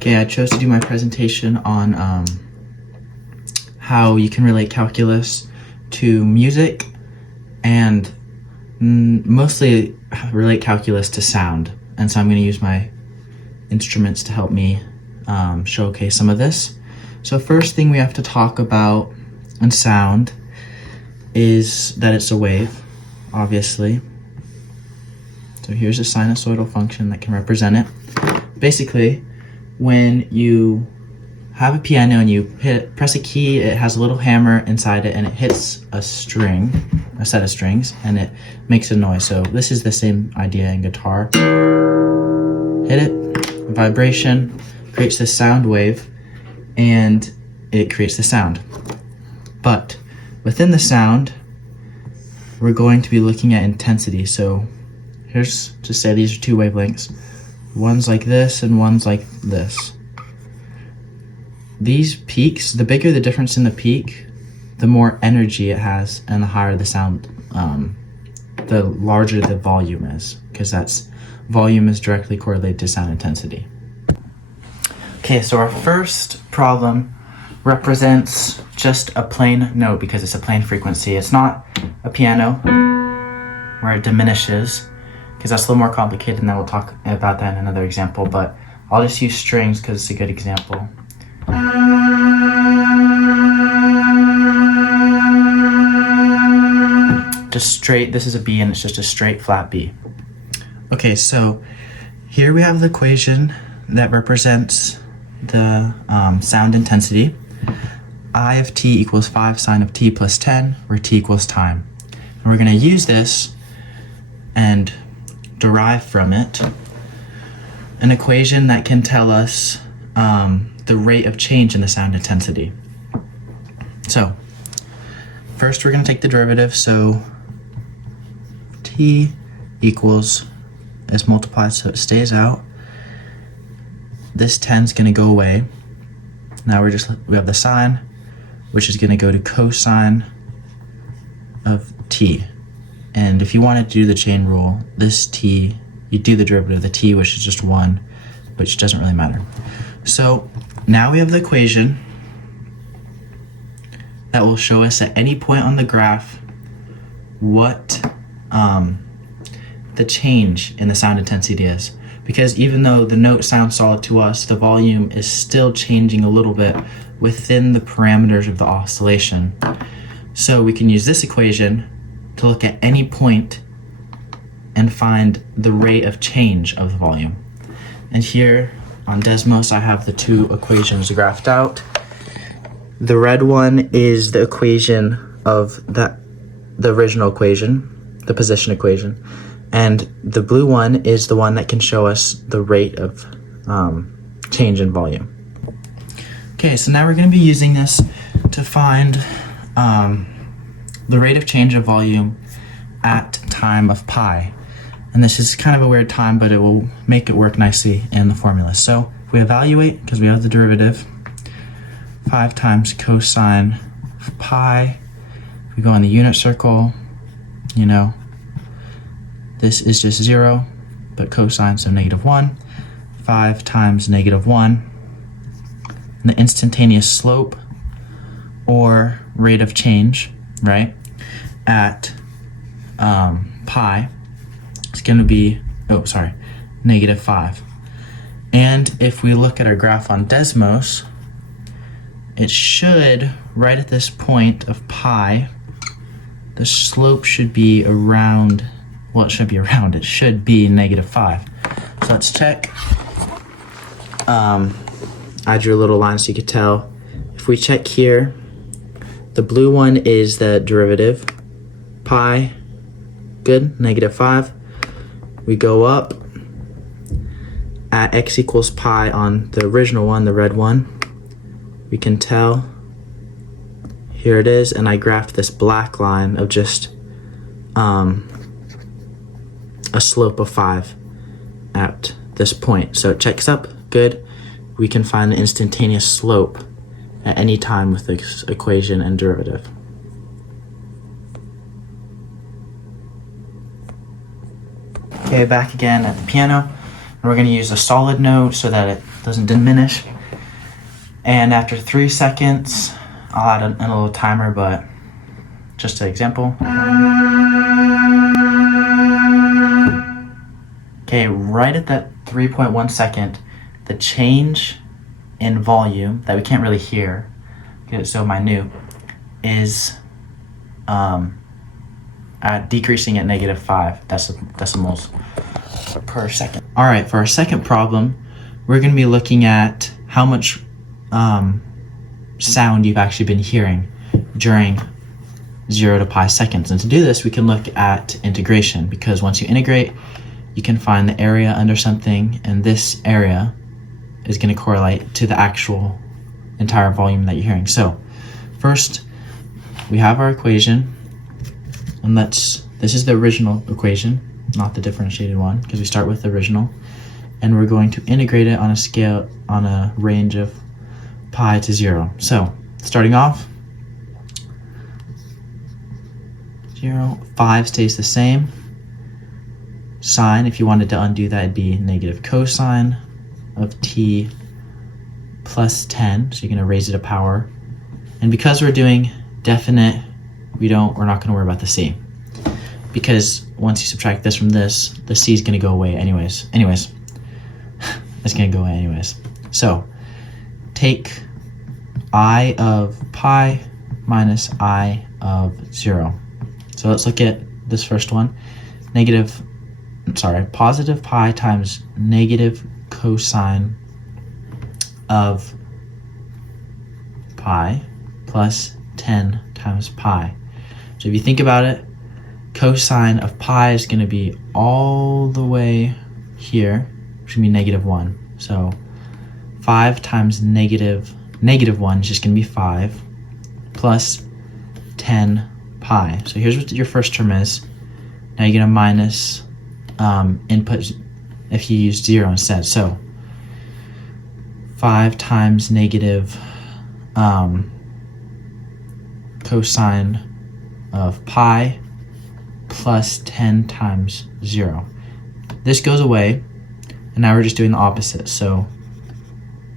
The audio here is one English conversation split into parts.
Okay, I chose to do my presentation on how you can relate calculus to music and mostly relate calculus to sound. And so I'm going to use my instruments to help me showcase some of this. So first thing we have to talk about in sound is that it's a wave, obviously. So here's a sinusoidal function that can represent it. Basically, when you have a piano and you press a key, it has a little hammer inside it and it hits a string, a set of strings, and it makes a noise. So this is the same idea in guitar. Hit it, vibration creates this sound wave, and it creates the sound. But within the sound, we're going to be looking at intensity. So here's to say these are two wavelengths. One's like this and one's like this. These peaks, the bigger the difference in the peak, the more energy it has and the higher the sound, the larger the volume is, because volume is directly correlated to sound intensity. Okay, so our first problem represents just a plain note because it's a plain frequency. It's not a piano where it diminishes, because that's a little more complicated, and then we'll talk about that in another example, but I'll just use strings because it's a good example. Just straight, this is a B and it's just a straight flat B. Okay, so here we have the equation that represents the sound intensity. I of t equals 5 sine of t plus 10, where t equals time. And we're going to use this and derive from it an equation that can tell us the rate of change in the sound intensity. So first we're going to take the derivative, so t equals is multiplied so it stays out. This 10 is going to go away. Now we have the sine, which is going to go to cosine of t. And if you wanted to do the chain rule, this t, you do the derivative of the t, which is just 1, which doesn't really matter. So now we have the equation that will show us at any point on the graph what the change in the sound intensity is. Because even though the note sounds solid to us, the volume is still changing a little bit within the parameters of the oscillation. So we can use this equation to look at any point and find the rate of change of the volume. And here on Desmos, I have the two equations graphed out. The red one is the equation of the original equation, the position equation. And the blue one is the one that can show us the rate of change in volume. Okay, so now we're going to be using this to find the rate of change of volume at time of pi. And this is kind of a weird time, but it will make it work nicely in the formula. So if we evaluate, because we have the derivative, 5 times cosine of pi, if we go in the unit circle, you know, this is just 0, but cosine, so -1. 5 times -1. And the instantaneous slope, or rate of change, right, at pi is going to be, -5. And if we look at our graph on Desmos, it should, right at this point of pi, the slope should be around, well, it should be -5. So let's check. I drew a little line so you could tell. If we check here, the blue one is the derivative. Pi, good, -5. We go up at x equals pi on the original one, the red one. We can tell, here it is, and I graphed this black line of just a slope of 5 at this point. So it checks up, good. We can find the instantaneous slope at any time with this equation and derivative. Okay, back again at the piano. And we're going to use a solid note so that it doesn't diminish. And after 3 seconds, I'll add a little timer, but just an example. Okay, right at that 3.1 second, the change in volume that we can't really hear, because it's so minute, is decreasing at -5 decimals per second. All right, for our second problem, we're going to be looking at how much sound you've actually been hearing during 0 to pi seconds. And to do this, we can look at integration, because once you integrate, you can find the area under something, and this area is going to correlate to the actual entire volume that you're hearing. So first, we have our equation, and this is the original equation, not the differentiated one, because we start with the original, and we're going to integrate it on a scale, on a range of pi to 0. So starting off, 0, 5 stays the same. Sine, if you wanted to undo that, it'd be negative cosine of t plus 10, so you're going to raise it a power. And because we're doing definite, we're not going to worry about the c, because once you subtract this from this, the c is going to go away anyways. It's going to go away anyways. So take I of pi minus I of 0. So let's look at this first one. Positive pi times negative cosine of pi plus 10 times pi. So if you think about it, cosine of pi is going to be all the way here, which would be -1. So 5 times negative 1 is just going to be 5 plus 10 pi. So here's what your first term is. Now you're going to minus input if you use 0 instead. So 5 times negative cosine of pi plus 10 times 0. This goes away, and now we're just doing the opposite. So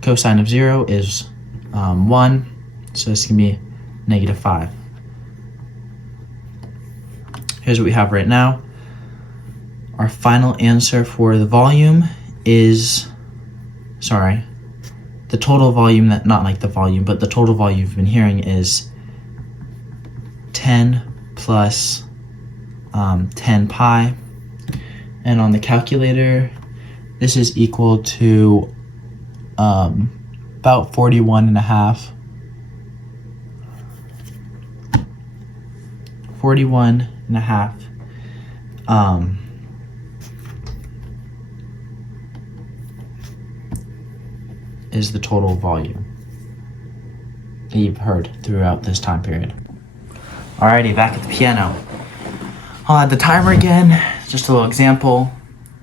cosine of 0 is 1, so this can be -5. Here's what we have right now. Our final answer for the volume is, the total volume, not like the volume, but the total volume you've been hearing is 10 plus 10 pi. And on the calculator, this is equal to about 41.5. 41.5 is the total volume that you've heard throughout this time period. Alrighty, back at the piano. I'll add the timer again, just a little example.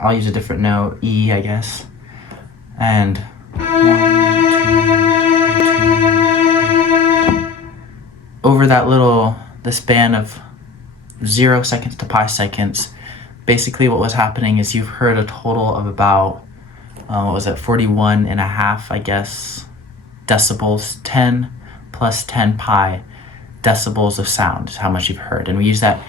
I'll use a different note, E, I guess. And 1, 2, 3. Over the span of 0 seconds to pi seconds, basically what was happening is you've heard a total of about 41.5, I guess, decibels. 10 plus 10 pi decibels of sound is how much you've heard. And we use that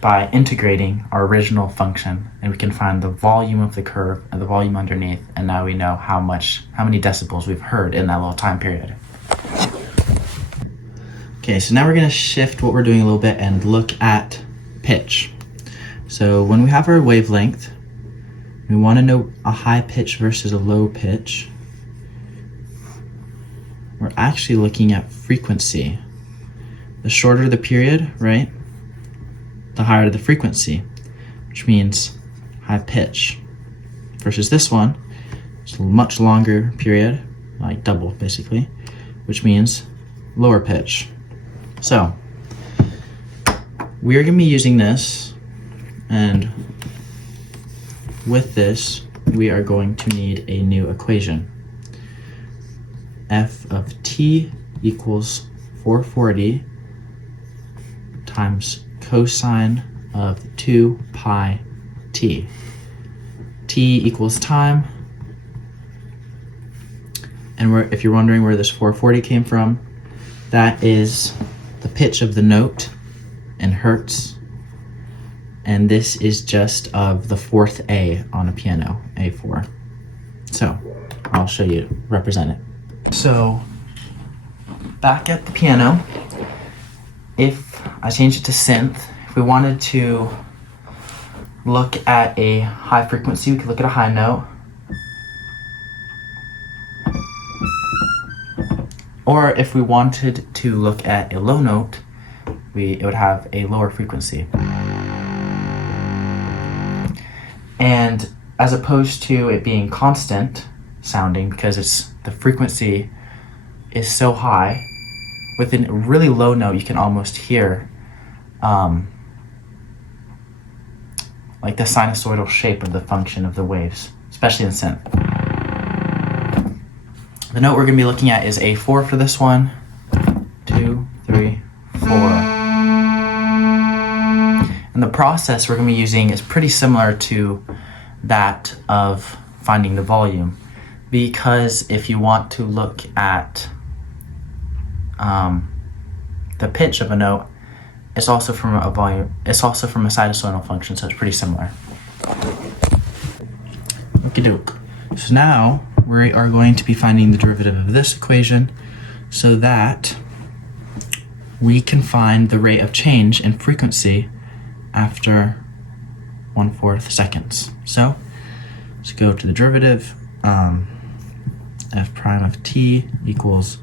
by integrating our original function, and we can find the volume of the curve and the volume underneath, and now we know how many decibels we've heard in that little time period. Okay, so now we're going to shift what we're doing a little bit and look at pitch. So when we have our wavelength, we want to know a high pitch versus a low pitch. We're actually looking at frequency. The shorter the period, right, the higher the frequency, which means high pitch. Versus this one, it's a much longer period, like double basically, which means lower pitch. So we're going to be using this, and with this we are going to need a new equation. F of t equals 440 times cosine of 2 pi t. T equals time. And if you're wondering where this 440 came from, that is the pitch of the note in hertz. And this is just of the fourth A on a piano, A4. So I'll show you, represent it. So back at the piano, if I change it to synth, if we wanted to look at a high frequency, we could look at a high note. Or if we wanted to look at a low note, it would have a lower frequency. And as opposed to it being constant sounding, because the frequency is so high, with a really low note you can almost hear like the sinusoidal shape of the function of the waves, especially in synth. The note we're going to be looking at is A4 for this one. 2, 3, 4. And the process we're going to be using is pretty similar to that of finding the volume, because if you want to look at the pitch of a note, it's also from a volume. It's also from a sinusoidal function, so it's pretty similar. Okie doke. So now we are going to be finding the derivative of this equation so that we can find the rate of change in frequency after 1/4 seconds. So let's go to the derivative. F prime of t equals,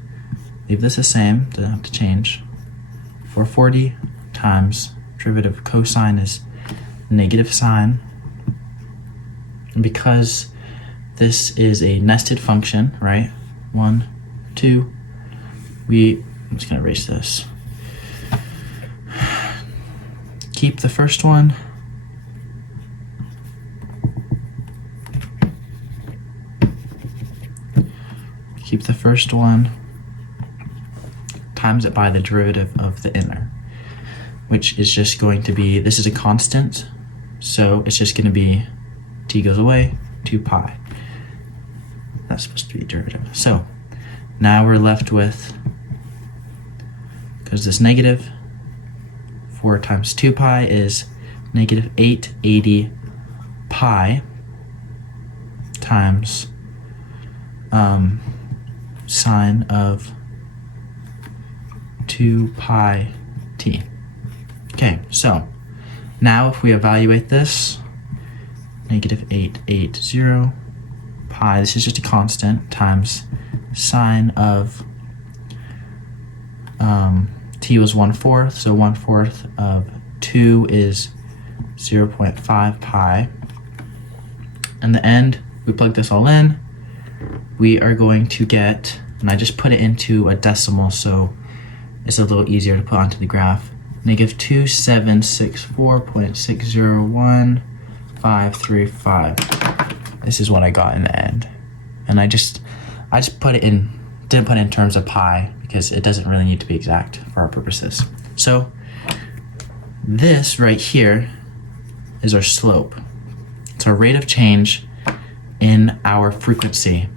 leave this the same, doesn't have to change, 440 times derivative of cosine is negative sine. And because this is a nested function, right? 1, 2, I'm just gonna erase this. Keep the first one. Keep the first one, times it by the derivative of the inner, which is just going to be, this is a constant, so it's just going to be t goes away, 2 pi. That's supposed to be derivative. So now we're left with, because this negative, 4 times 2 pi is negative 880 pi times sine of 2 pi t. Okay, so now if we evaluate this, negative 880 pi, this is just a constant, times sine of t was 1/4, so 1/4 of 2 is 0.5 pi. In the end, we plug this all in, we are going to get, and I just put it into a decimal so it's a little easier to put onto the graph, negative 2764.601,535. This is what I got in the end. And I just put it in, didn't put it in terms of pi because it doesn't really need to be exact for our purposes. So this right here is our slope. It's our rate of change in our frequency.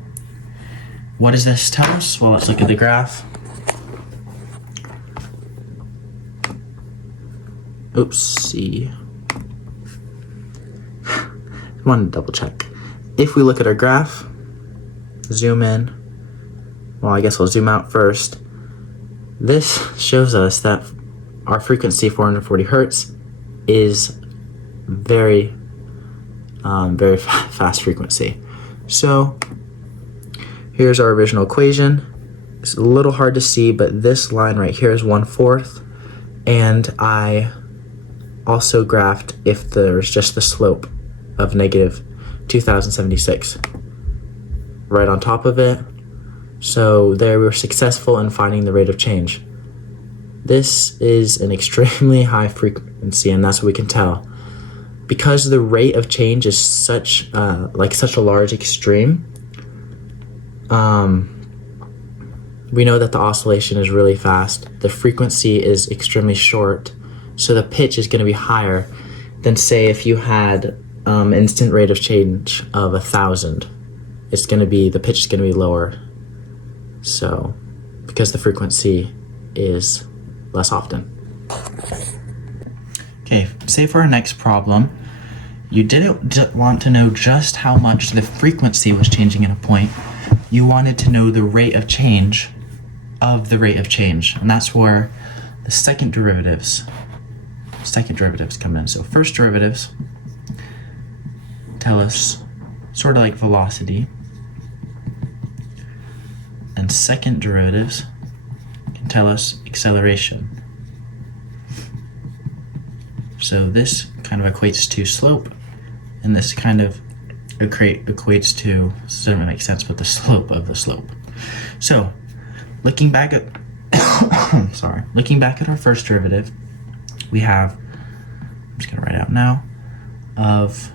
What does this tell us? Well, let's look at the graph. Oopsie. I wanted to double check. If we look at our graph, zoom in, well, I guess we'll zoom out first. This shows us that our frequency, 440 hertz, is very fast frequency. So here's our original equation. It's a little hard to see, but this line right here is 1/4, and I also graphed if there's just the slope of negative 2076 right on top of it. So there we were successful in finding the rate of change. This is an extremely high frequency, and that's what we can tell. Because the rate of change is such a large extreme, we know that the oscillation is really fast. The frequency is extremely short, so the pitch is going to be higher than, say, if you had instant rate of change of 1,000, the pitch is gonna be lower. So, because the frequency is less often. Okay, say for our next problem, you didn't want to know just how much the frequency was changing in a point. You wanted to know the rate of change of the rate of change. And that's where the second derivatives come in. So first derivatives tell us sort of like velocity. And second derivatives can tell us acceleration. So this kind of equates to slope, and this kind of equates to, doesn't really make sense, but the slope of the slope. So looking back at looking back at our first derivative, we have, I'm just gonna write it out now, of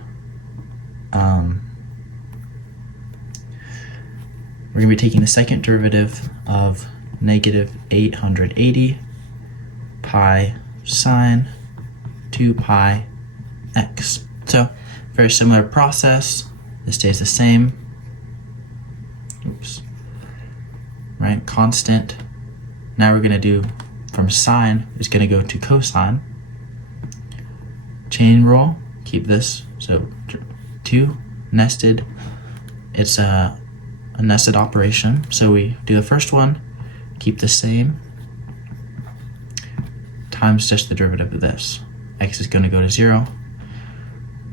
we're gonna be taking the second derivative of negative 880 pi sine 2 pi x. So very similar process. This stays the same. Oops. Right, constant. Now we're gonna do from sine is gonna go to cosine. Chain rule, keep this. So 2 nested. It's a nested operation. So we do the first one, keep the same, times just the derivative of this. X is going to go to 0.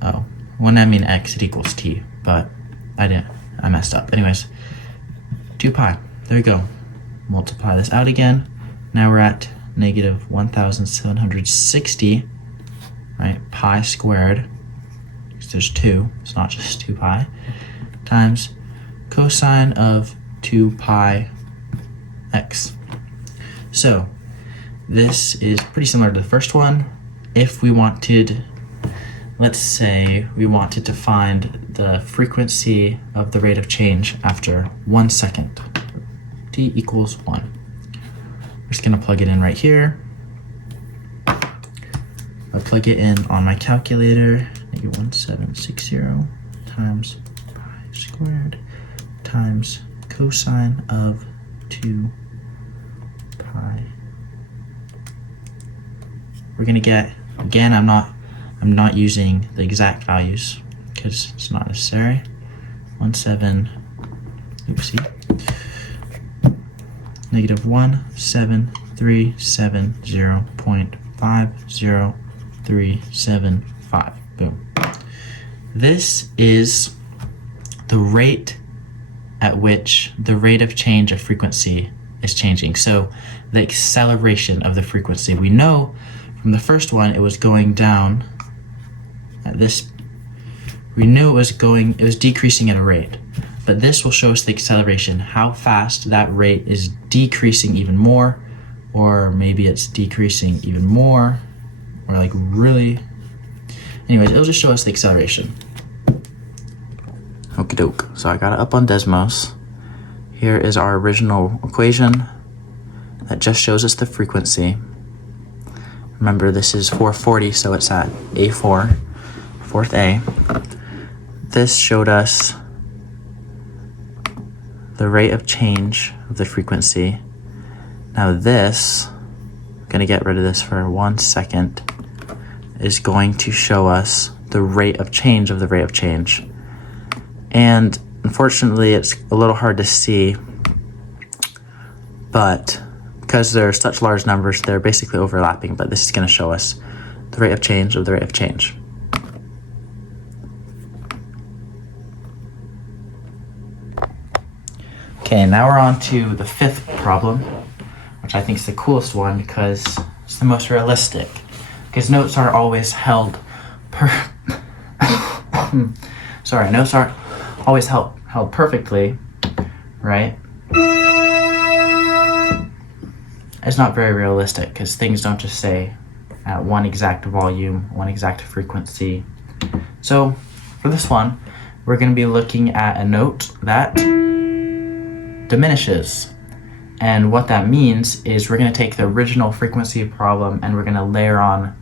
Oh, when I mean x, it equals t, but I messed up. Anyways, 2 pi, there you go. Multiply this out again. Now we're at negative 1,760, right? Pi squared, because there's 2, it's not just 2 pi, times cosine of 2 pi x. So this is pretty similar to the first one. If we wanted, let's say we wanted to find the frequency of the rate of change after 1 second, t equals 1. We're just gonna plug it in right here. I plug it in on my calculator, negative 1760 times pi squared times cosine of 2 pi. We're gonna get, again, I'm not using the exact values because it's not necessary. 17370.50375. Boom. This is the rate at which the rate of change of frequency is changing. So the acceleration of the frequency. We know from the first one, it was going down at this, we knew it was decreasing at a rate, but this will show us the acceleration, how fast that rate is decreasing even more, or maybe it's decreasing even more, or like really, anyways, it'll just show us the acceleration. Okie doke, so I got it up on Desmos. Here is our original equation that just shows us the frequency. Remember, this is 440, so it's at A4, fourth A. This showed us the rate of change of the frequency. Now this, I'm gonna get rid of this for 1 second, is going to show us the rate of change of the rate of change. And unfortunately, it's a little hard to see, but because they're such large numbers, they're basically overlapping, but this is going to show us the rate of change of the rate of change. Okay, now we're on to the fifth problem, which I think is the coolest one because it's the most realistic. Because notes are always held notes are always held perfectly, right? It's not very realistic because things don't just say at one exact volume, one exact frequency. So for this one, we're going to be looking at a note that diminishes. And what that means is we're going to take the original frequency problem and we're going to layer on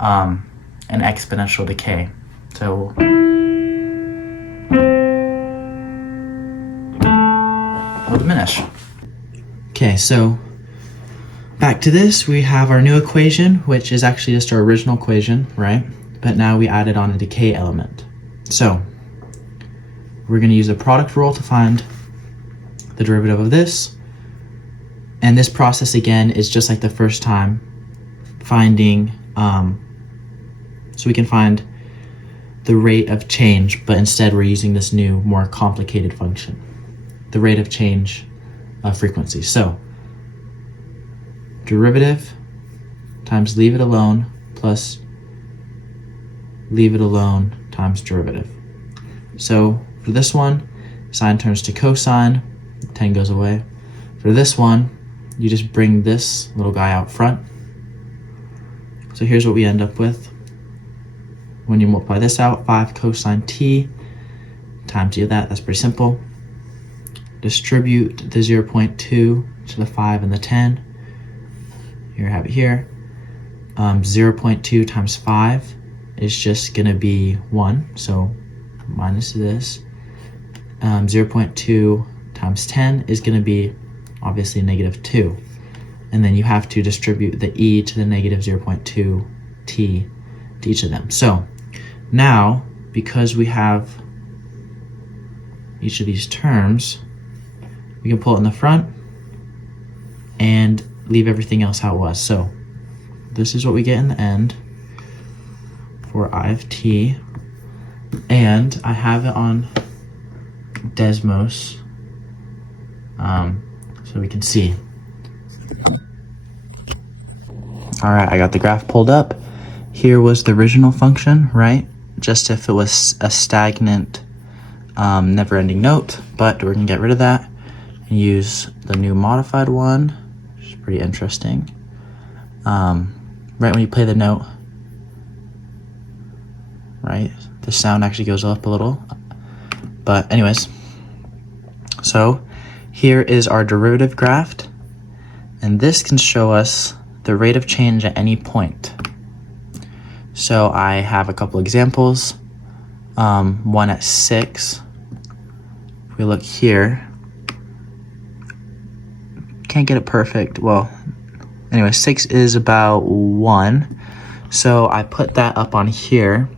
an exponential decay. So will diminish. Okay, so back to this, we have our new equation, which is actually just our original equation, right? But now we added on a decay element. So we're going to use the product rule to find the derivative of this. And this process, again, is just like the first time, finding, so we can find the rate of change, but instead we're using this new, more complicated function, the rate of change of frequency. So derivative times leave it alone plus leave it alone times derivative. So for this one, sine turns to cosine, 10 goes away. For this one, you just bring this little guy out front. So here's what we end up with. When you multiply this out, 5 cosine t times e of that, that's pretty simple. Distribute the 0.2 to the 5 and the 10. Here I have it here. 0.2 times 5 is just going to be 1, so minus this. 0.2 times 10 is going to be obviously negative 2. And then you have to distribute the e to the negative 0.2 t to each of them. So now, because we have each of these terms, we can pull it in the front and leave everything else how it was. So this is what we get in the end for I of t, and I have it on Desmos so we can see. All right, I got the graph pulled up. Here was the original function, right? Just if it was a stagnant, never-ending note, but we're gonna get rid of that and use the new modified one, which is pretty interesting. Right when you play the note, right, the sound actually goes up a little. But anyways, so here is our derivative graph, and this can show us the rate of change at any point. So I have a couple examples, one at 6. If we look here, can't get it perfect. Well, anyway, 6 is about 1. So I put that up on here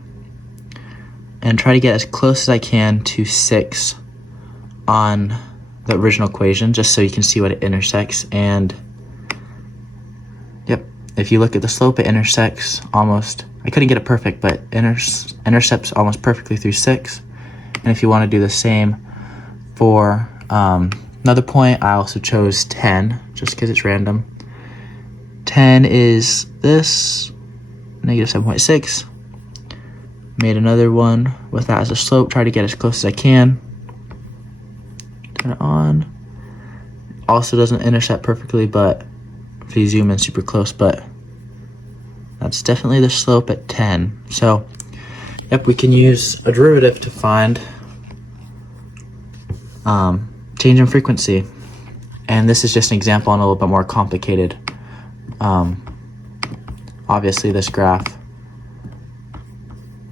and try to get as close as I can to 6 on the original equation, just so you can see what it intersects. And yep, if you look at the slope, it intersects almost, I couldn't get it perfect, but intercepts almost perfectly through 6. And if you want to do the same for another point, I also chose 10, just because it's random. 10 is this, negative 7.6. Made another one with that as a slope, try to get as close as I can. Turn it on. Also doesn't intercept perfectly, but if you zoom in super close, but that's definitely the slope at 10. So, yep, we can use a derivative to find change in frequency. And this is just an example on a little bit more complicated. Obviously this graph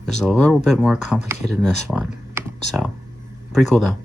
is a little bit more complicated than this one. So, pretty cool though.